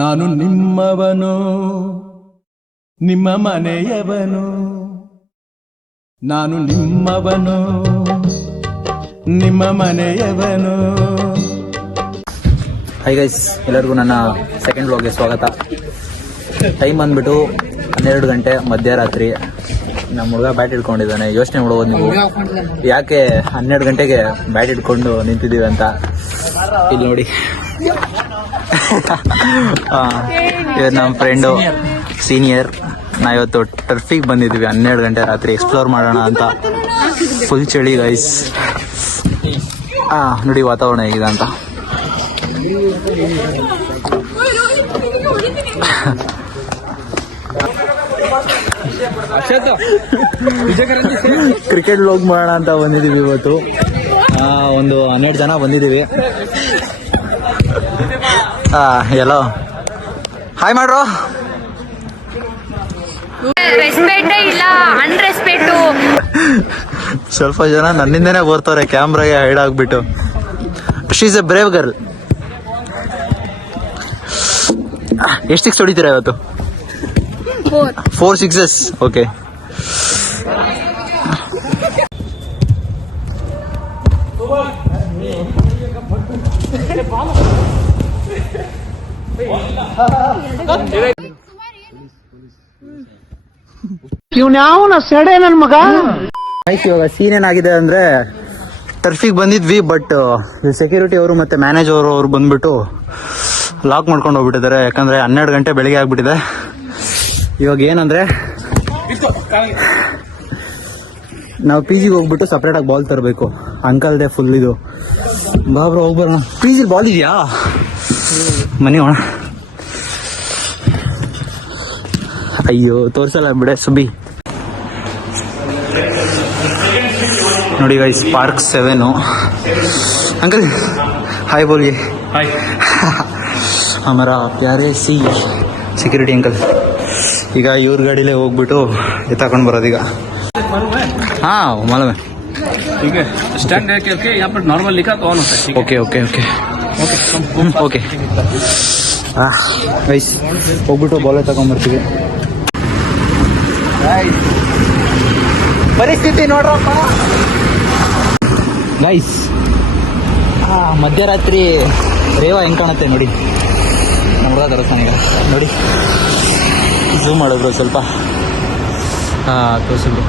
ನಾನು ನಿಮ್ಮವನು, ನಿಮ್ಮ ಮನೆಯವನು. ನಾನು ನಿಮ್ಮವನು, ನಿಮ್ಮ ಮನೆಯವನು. ಹಾಯ್ ಗೈಸ್, ಎಲ್ಲರಿಗೂ ನನ್ನ ಸೆಕೆಂಡ್ ವ್ಲಾಗ್ಗೆ ಸ್ವಾಗತ. ಟೈಮ್ ಬಂದ್ಬಿಟ್ಟು 12 ಗಂಟೆ ಮಧ್ಯರಾತ್ರಿ. ನಮ್ಮ ಹುಡುಗ ಬ್ಯಾಟ್ ಹಿಡ್ಕೊಂಡಿದ್ದಾನೆ. ಯೋಚನೆ ಮಾಡ್ಬೋದು ನೀವು, ಯಾಕೆ 12 ಗಂಟೆಗೆ ಬ್ಯಾಟ್ ಹಿಡ್ಕೊಂಡು ನಿಂತಿದ್ದೀವಿ ಅಂತ. ಇಲ್ಲಿ ನೋಡಿ, ನಮ್ಮ ಫ್ರೆಂಡು ಸೀನಿಯರ್. ನಾವಿವತ್ತು ಟರ್ಫಿಗೆ ಬಂದಿದ್ವಿ 12 ಗಂಟೆ ರಾತ್ರಿ ಎಕ್ಸ್ಪ್ಲೋರ್ ಮಾಡೋಣ ಅಂತ. ಫುಲ್ ಚಳಿ ಗೈಸ್. ನೋಡಿ ವಾತಾವರಣ ಹೇಗಿದೆ ಅಂತ. ಕ್ರಿಕೆಟ್ ವ್ಲಾಗ್ ಮಾಡೋಣ ಅಂತ ಬಂದಿದ್ದೀವಿ ಇವತ್ತು. ಒಂದು 12 ಜನ ಬಂದಿದ್ದೀವಿ. ಎಲ್ಲೋ ಹಾಯ್ ಮಾಡ್ರೋ. ರೆಸ್ಪೆಕ್ಟೇ ಇಲ್ಲ, ಅನ್ರೆಸ್ಪೆಕ್ಟು. ಸ್ವಲ್ಪ ಜನ ನನ್ನಿಂದನೇ ಬರ್ತಾರೆ ಕ್ಯಾಮ್ರಾಗೆ ಹೈಡ್ ಆಗ್ಬಿಟ್ಟು. She is A brave girl. ಎಷ್ಟು 6 ಹೊಡಿತೀರಾ ಇವತ್ತು? 4 6s. ಓಕೆ. ಸೆಡೆ ನನ್ ಮಗ. ಇವಾಗ ಸೀನ್ ಏನಾಗಿದೆ ಅಂದ್ರೆ, ಟರ್ಫಿಗೆ ಬಂದಿದ್ವಿ, ಬಟ್ ಸೆಕ್ಯೂರಿಟಿ ಅವರು ಮತ್ತೆ ಮ್ಯಾನೇಜರ್ ಅವರು ಬಂದ್ಬಿಟ್ಟು ಲಾಕ್ ಮಾಡ್ಕೊಂಡು ಹೋಗ್ಬಿಟ್ಟಿದ್ದಾರೆ. ಯಾಕಂದ್ರೆ 12 ಗಂಟೆ ಬೆಳಿಗ್ಗೆ ಆಗ್ಬಿಟ್ಟಿದೆ. ಇವಾಗ ಏನಂದ್ರೆ, ನಾವು PGಗೆ ಹೋಗ್ಬಿಟ್ಟು ಸಪ್ರೇಟ್ ಆಗಿ ಬಾಲ್ ತರಬೇಕು. ಅಂಕಲ್ದೆ ಫುಲ್ ಇದು. ಬಾಬ್ರ ಹೋಗ್ಬರೋಣ. PG ಬಾಲ್ ಇದೆಯಾ? ಮನೆ ಹೋಣ. ಅಯ್ಯೋ ತೋರ್ಸಲ್ಲ ಬಿಡೆ ಸುಬ್ಬಿ. ನೋಡಿ ಗೈಸ್, ಪಾರ್ಕ್ 7. अंकल हाय बोलिए. हाय. हमारा प्यारे सी सिक्योरिटी अंकल. ಈಗ ಇವ್ರ ಗಾಡಿಲೇ ಹೋಗ್ಬಿಟ್ಟು ಎತ್ತಾಕೊಂಡು ಬರೋದೀಗ. हाँ मालूम है. ठीक है, स्टैंड करके यहाँ पर नॉर्मल लिखा तो ऑन होता है. Okay okay okay okay. Guys ಹೋಗ್ಬಿಟ್ಟು ಬಾಲ್ ತಗೊಂಡ್ಬರ್ತೀವಿ. ಪರಿಸ್ಥಿತಿ ನೋಡ್ರಪ್ಪ ಗೈಸ್. ಮಧ್ಯರಾತ್ರಿ ರೇವ ಹೆಂಗ್ ಕಾಣುತ್ತೆ ನೋಡಿ. ನಮ್ಮ ತರಸ್ತಾನೆ ಈಗ ನೋಡಿ. ಝೂಮ್ ಮಾಡಿದ್ರು ಸ್ವಲ್ಪ. ತೋರಿಸಿದ್ರು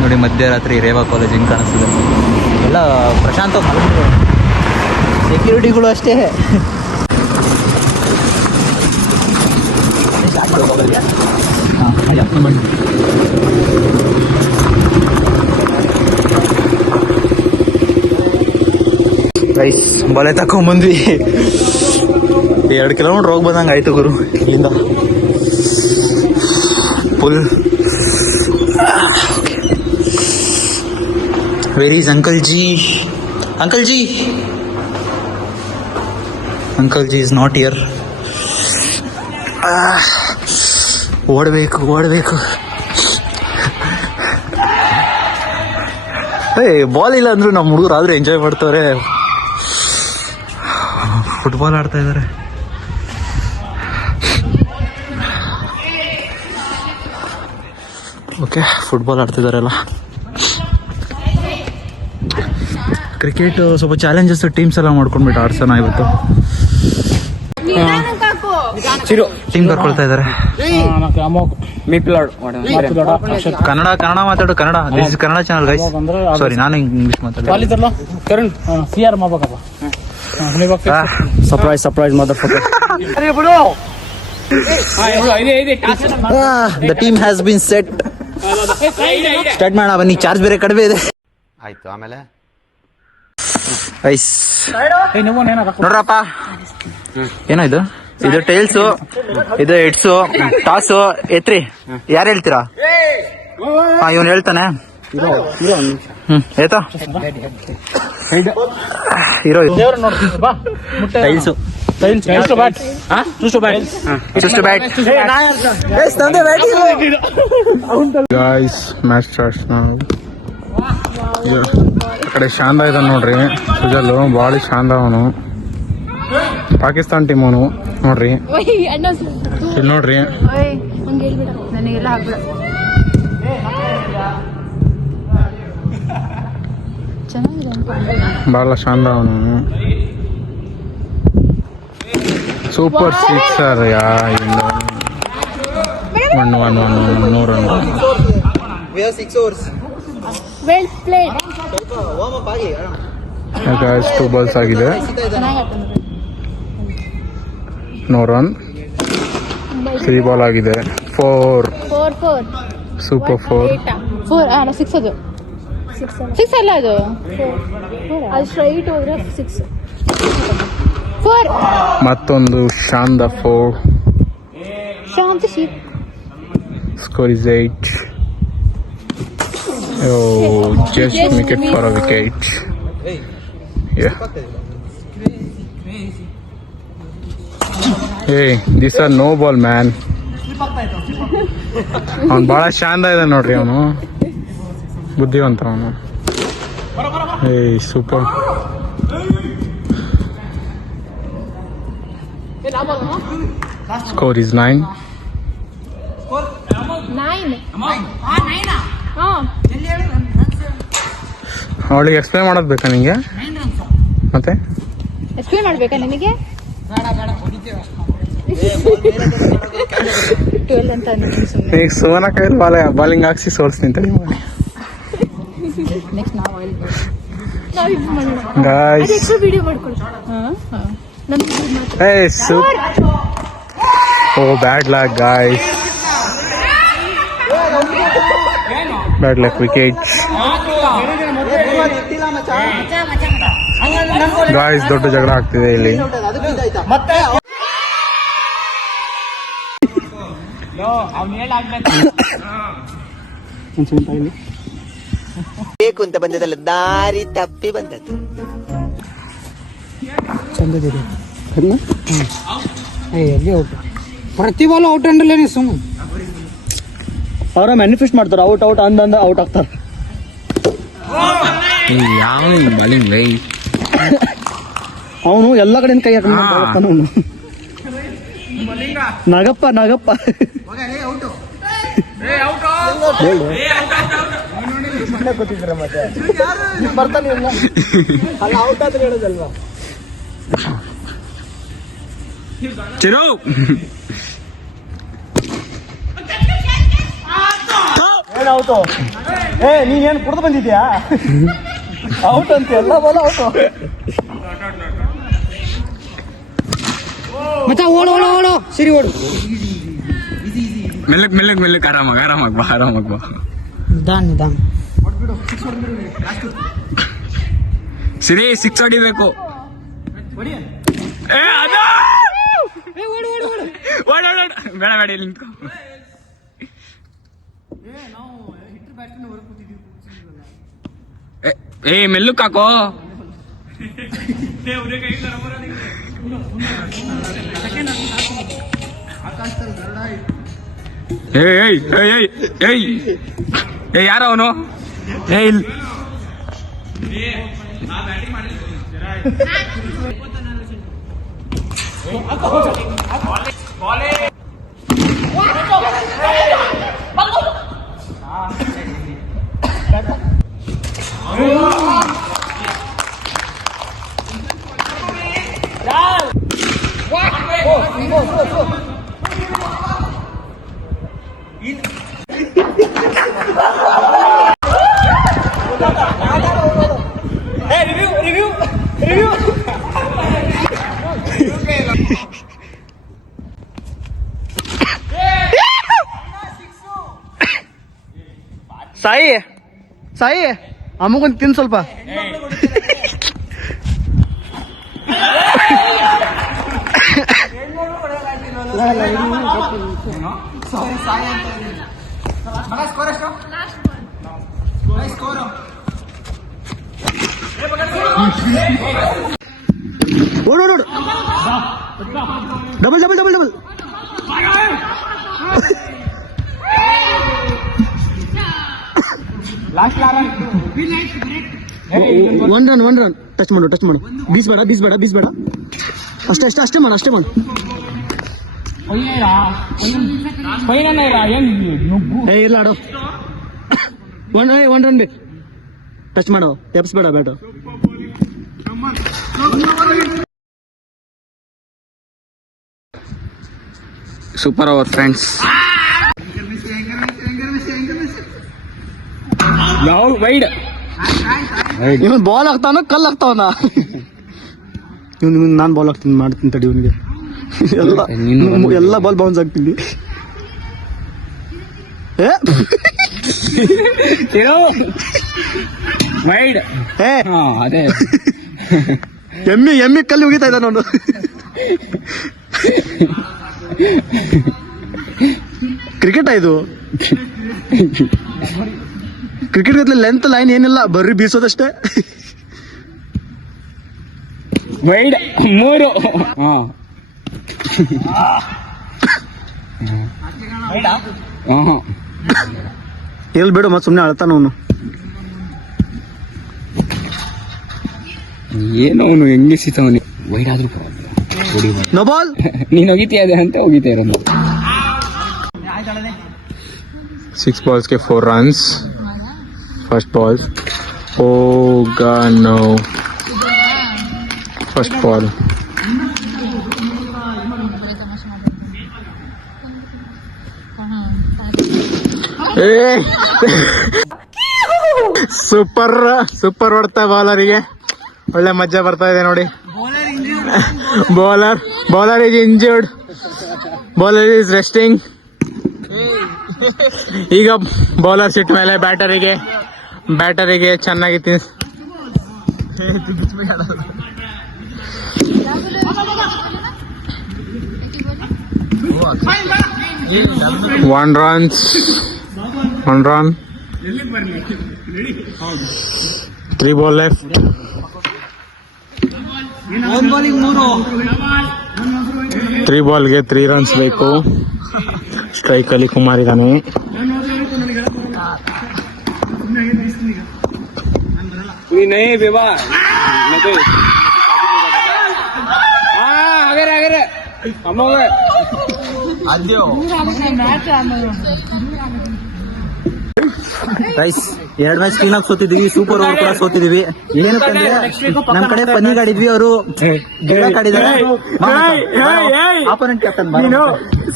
ನೋಡಿ. ಮಧ್ಯರಾತ್ರಿ ರೇವಾ ಕಾಲೇಜ್ ಹೆಂಗೆ ಕಾಣಿಸ್ತಿದೆ. ಎಲ್ಲ ಪ್ರಶಾಂತ ಸೆಕ್ಯೂರಿಟಿಗಳು ಅಷ್ಟೇ. ಗೈಸ್ ಬಲೆ ತಕೊಂಡ್ಬಂದ್ವಿ. 2 ಕಿಲೋಮೀಟರ್ ಹೋಗಿ ಬಂದಂಗೆ ಆಯ್ತು ಗುರು. ಇಲ್ಲಿಂದ full. Where is uncle G? Uncle G, uncle G is not here. ಓಡಬೇಕು ಓಡಬೇಕು. ಬಾಲ್ ಇಲ್ಲ ಅಂದ್ರು ನಮ್ಮ ಹುಡುಗರು ಆದ್ರೂ ಎಂಜಾಯ್ ಮಾಡ್ತವ್ರೆ. ಫುಟ್ಬಾಲ್ ಆಡ್ತಾ ಇದ್ದಾರೆ. ಓಕೆ, ಫುಟ್ಬಾಲ್ ಆಡ್ತಿದಾರೆಲ್ಲ. ಕ್ರಿಕೆಟ್ ಸ್ವಲ್ಪ ಚಾಲೆಂಜಸ್ ಟೀಮ್ಸ್ ಎಲ್ಲ ಮಾಡ್ಕೊಂಡ್ಬಿಟ್ಟು ಆಡ್ಸೋಣ ಇವತ್ತು. ಟೀಮ್ ಕರ್ಕೊಳ್ತಾ ಇದ್ದಾರೆ. ಕನ್ನಡ ಕನ್ನಡ ಮಾತಾಡು. Kannada, this is Kannada channel guys. Sorry, ನಾನು ಇಂಗ್ಲಿಷ್ ಮಾತಾಡ್ತೀನಿ. Surprise surprise mother fucker. The team has been set. Start ಮಾಡೋಣ ಬನ್ನಿ. ಚಾರ್ಜ್ ಬೇರೆ ಕಡಿಮೆ ಇದೆ. ಆಯ್ತು, ಆಮೇಲೆ ಐಸ್ ನೋಡ್ರಪ್ಪ. ಏನೋ ಇದು? ಇದು ಟೈಲ್ಸು, ಇದು ಹೆಡ್ಸು, ಟಾಸು. ಎತ್ರಿ, ಯಾರು ಹೇಳ್ತೀರಾ? ಇವನು ಹೇಳ್ತಾನೆ. ಏತಾ ಹೀರೋ tails. Choose to bat. Choose to bat. Just to bat. Guys, ತಂದೆ ಬ್ಯಾಟಿಂಗ್. ಗಾಯ್ಸ್ ಮ್ಯಾಚ್ ಸ್ಟಾರ್ಟ್ಸ್ ನಾವು ಆ ಕಡೆ ಶಾಂತ ಇದ್ದಾನೆ ನೋಡ್ರಿ. ಸುಜಲು ಭಾಳ ಶಾಂತ ಅವನು. ಪಾಕಿಸ್ತಾನ್ ಟೀಮ್ ಅವನು ನೋಡ್ರಿ. ಇಲ್ಲಿ ನೋಡ್ರಿ ನನಗೆಲ್ಲ ಹಾಕ್ಬಿಡ. ಭಾಳ ಶಾಂತ ಅವನು. ಸೂಪರ್ ಸಿಕ್ಸರ್ ಯಾ ಇಲ್ಲ 1 run. Well played. Guys 2 balls ಆಗಿದೆ. No run. 3 ಬಾಲ್ ಆಗಿದೆ. 4 ಸೂಪರ್ 4. 6 ಅದು 6 ಅಲ್ಲ ಅದು ಅದು ಸ್ಟ್ರೈಟ್ ಹೋದ್ರೆ 6 4 ಮತ್ತೊಂದು ಶಾಂತ 4. ಶಾಂತಿ sheet. Score is 8. Oh, just make it for a wicket. Yeah. Hey, these are no ball, man. ಅವ್ನು ಭಾಳ ಶಾಂತ ಇದೆ ನೋಡ್ರಿ. ಅವನು ಬುದ್ಧಿವಂತ ಅವನು. ಏಯ್ ಸೂಪರ್. Score is 9. 9. ಅವಳಿಗೆ ಎಕ್ಸ್ಪ್ಲೇನ್ ಮಾಡೋದು ಬೇಕಾ ನಿಂಗೆ? ಮತ್ತೆ ಎಕ್ಸ್ಪ್ಲೇನ್ ಮಾಡ್ಬೇಕಾ ನಿನಗೆ? 12 ಅಂತ ಅಂದಿದ್ದೀನಿ ಸುಮ್ಮನೆ. ಈಗ ಸುವರ್ಣ ಕೈಲಿ ಬಾಲಿಂಗ್ ಹಾಕ್ಸಿ ಸೋಲ್ಸ್ತೀನಿ ತಡಿ ಮಾಡಿ. ನೆಕ್ಸ್ಟ್ ನಾವು ಮಾಡೋಣ. ಗಾಯ್ಸ್ ಎಕ್ಸ್ಟ್ರಾ ವಿಡಿಯೋ ಮಾಡ್ಕೊಳ್ಳಿ. Hey, oh, bad luck, guys. Bad luck wicket. Guys, ದೊಡ್ಡ ಜಗಳ ಆಗ್ತಿದೆ ಇಲ್ಲಿ. ಬೇಕು ಅಂತ ಬಂದದಲ್ಲ, ದಾರಿ ತಪ್ಪಿ ಬಂದದ್ದು. ಚಂದದಿದೆ ಎಲ್ಲಿ ಔಟ್ ಪ್ರತಿ ಬಾಲ್ ಔಟ್ ಅಂಡಲ್ಲೇ ಸುಮ್ಮನೆ ಅವರ ಮ್ಯಾನಿಫೆಸ್ಟ್ ಮಾಡ್ತಾರೆ. ಔಟ್ ಅಂದ ಔಟ್ ಆಗ್ತಾರೆ. ಬಾಲಿಂಗ್ ಲೈ ಅವನು ಎಲ್ಲ ಕಡೆಯಿಂದ ಕೈ ಹಾಕೊಂಡು ಅವನು ನಗಪ್ಪ ಗೊತ್ತಿದ್ರೆ ಮತ್ತೆ ಬರ್ತಾನೆ ಅಲ್ಲ ಔಟ್ ಆದ್ರೆ ಹೇಳೋದಲ್ವಾ. ಚಿರು ಏನಾಯ್ತು? ನೀನೇನು ಕುಡ್ದು ಬಂದಿದ್ಯಾ? ಔಟ್ ಅಂತ ಎಲ್ಲ ಬಾಲ್ ಔಟ್. ಮತ್ತೆ ಓಡು ಸರಿ ಓಡು. ಮೆಲ್ಲಕ್ ಆರಾಮಾಗಿ ಬಾ. ನಿಧಾನ ಸಿರಿ 6 ಹೊಡಿಬೇಕು. ಬೇಡ ಇಲ್ಲಿ ನಿಂತ್ಕೊ. ಮೆಲ್ಲಕ್ ಹಾಕೋ. ಯಾರ ಅವನು? ಸಾಯಿ ಅಮ್ಮಗೊಂದು ತಿನ್ ಸ್ವಲ್ಪ. ಓಡು double double double double one run touch ಮಾಡು ಬೀಸ್ಬೇಡ ಅಷ್ಟೇ ಮಾಡು ಇಲ್ಲ ಆಡೋ ಒನ್ ರನ್ ಬೇಕು ಟಚ್ ಮಾಡೋ ಎಪ್ಸ್ಬೇಡ bat super over friends. Wide ಇವನು ಬಾಲ್ ಹಾಕ್ತಾನ ಕಲ್ಲು ಹಾಕ್ತಾವನ ಇವ್ನು ನಾನು ಬಾಲ್ ಹಾಕ್ತೀನಿ ಮಾಡ್ತೀನಿ ತಡಿ ಇವನಿಗೆ ಎಲ್ಲ ಬಾಲ್ ಬೌನ್ಸ್ ಆಗ್ತೀನಿ ವೈಡ್ ಅದೇ ಎಮ್ಮಿ ಕಲ್ಲಿ ಹೋಗಿತಾ ಇದ್ದ ನಾನು ಕ್ರಿಕೆಟ್ ಇದು ಕ್ರಿಕೆಟ್ ಗತ್ಲೆ ಲೆಂತ್ ಲೈನ್ ಏನಿಲ್ಲ ಬರ್ರಿ ಬೀಸೋದಷ್ಟೇ ವೈಡ್ 3 ಎಲ್ಲಿ ಬೇಡ ಮತ್ತೆ ಸುಮ್ಮನೆ ಅಳ್ತಾನ ಅವನು ಏನು ಅವನು ಹೆಂಗೆ ಸಿಗ್ತಾವನಿ ವೈಡ್ ಆದ್ರೂ ನೋ ಬಾಲ್ ನೀನು ಹೋಗಿತೀಯ ಅಂತ ಹೋಗಿತಾ ಇರೋದು. 6 balls के 4 runs. First ball. Oh God no. First ball. Super ಹೊಡ್ತಾ ಬೌಲರಿಗೆ ಒಳ್ಳೆ ಮಜಾ ಬರ್ತಾ ಇದೆ ನೋಡಿ. Bowler is injured, bowler is resting. ಈಗ ಬೌಲರ್ ಸಿಟ್ ಮೇಲೆ ಬ್ಯಾಟರಿಗೆ ಚೆನ್ನಾಗಿ One run. 3 ball left. 3 ball ಗೆ 3 runs ಬೇಕು. ಸ್ಟ್ರೈಕ್ ಅಲ್ಲಿ ಕುಮಾರ್ ಇದ್ದಾನೆ. ಗೈಸ್ 2 ಮ್ಯಾಚ್ ಕ್ಲೀನ್ ಆಗಿ ಸೋತಿದೀವಿ, ಸೂಪರ್ ಓವರ್ ಕೂಡ ಸೋತಿದೀವಿ. ಏನಕ್ಕಂದ್ರೆ ನಮ್ ಕಡೆ ಪನ್ನೀರ್ ಆಡಿದ್ವಿ, ಅವರು ಆಪೋನೆಂಟ್ ಕ್ಯಾಪ್ಟನ್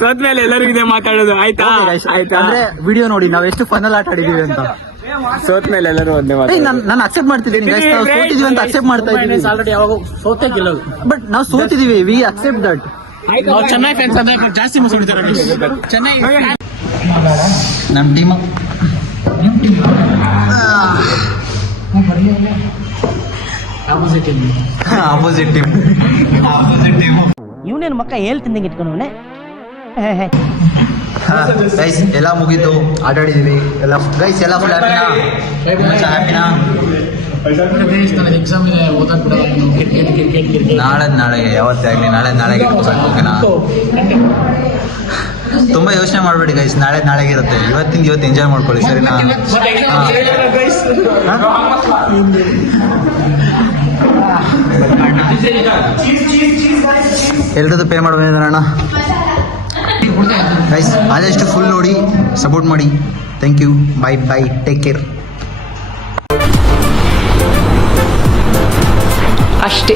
ಸೋತ್ಮೇಲೆ ಎಲ್ಲರಿಗೂ ಇದೆ ಮಾತಾಡೋದು. ಆಯ್ತಾ ಅಂದ್ರೆ ವಿಡಿಯೋ ನೋಡಿ ನಾವ್ ಎಷ್ಟು ಫೈನಲ್ ಆಟ ಆಡಿದೀವಿ ಅಂತ. ಸೋತ್ಮೇಲೆ ಎಲ್ಲರೂ ಒಂದೇ ನಾನು ಅಕ್ಸೆಪ್ಟ್ ಮಾಡ್ತಿದ್ದೀನಿ, ನಾವು ಸೋತಿದೀವಿ ಅಂತ ಅಕ್ಸೆಪ್ಟ್ ಮಾಡ್ತಾ ಇದ್ದೀವಿ. ಆಲ್ರೆಡಿ ಯಾವಾಗ ಸೋತೇ ಗೆಲ್ಲೋದು, ಬಟ್ ನಾವು ಸೋತಿದೀವಿ, ವಿ ಅಕ್ಸೆಪ್ಟ್ ದಟ್. ನಾವು ಚೆನ್ನೈ ಫ್ಯಾನ್ಸ್ ಅಂದ್ರೆ ಜಾಸ್ತಿ ಮುಗಿಸ್ಬಿಡ್ತಾರೆ. ಚೆನ್ನೈ ನಮ್ ಟೀಮ್ ಆಪೋಸಿಟ್ ಟೀಮ್ ಇವನೇನು ಮಕ್ಕ ಹೇಳ್ತಿದ್ದಂಗೆ ಇಟ್ಕೊಂಡವನೆ. ಗೈಸ್ ಎಲ್ಲ ಮುಗೀತು, ಆಟಾಡಿದೀವಿ ಎಲ್ಲ. ಗೈಸ್ ಎಲ್ಲ ಫುಲ್ ಹ್ಯಾಪಿನಾ? ಎಕ್ಸಾಮ್ ಇದೆ, ಓದಕ್ ಬಿಡಲ್ಲ. ನಾಳೆಗೆ ಯಾವತ್ತೇ ಆಗಲಿ ನಾಳೆಗೆ ಇಟ್ಕೋಬೇಕು. ಓಕೆನಾ? ತುಂಬಾ ಯೋಚನೆ ಮಾಡಬೇಡಿ ಗೈಸ್, ನಾಳೆಗೆ ಇರುತ್ತೆ. ಇವತ್ತು ಎಂಜಾಯ್ ಮಾಡ್ಕೊಳ್ಳಿ, ಸರಿನಾ? ಎಲ್ರದ್ದು ಪೇ ಮಾಡ್ಬೋದಣ್ಣ ಗೈಸ್. ಆದಷ್ಟು ಫುಲ್ ನೋಡಿ, ಸಪೋರ್ಟ್ ಮಾಡಿ. Thank you, bye, take care. ಅಷ್ಟೇ.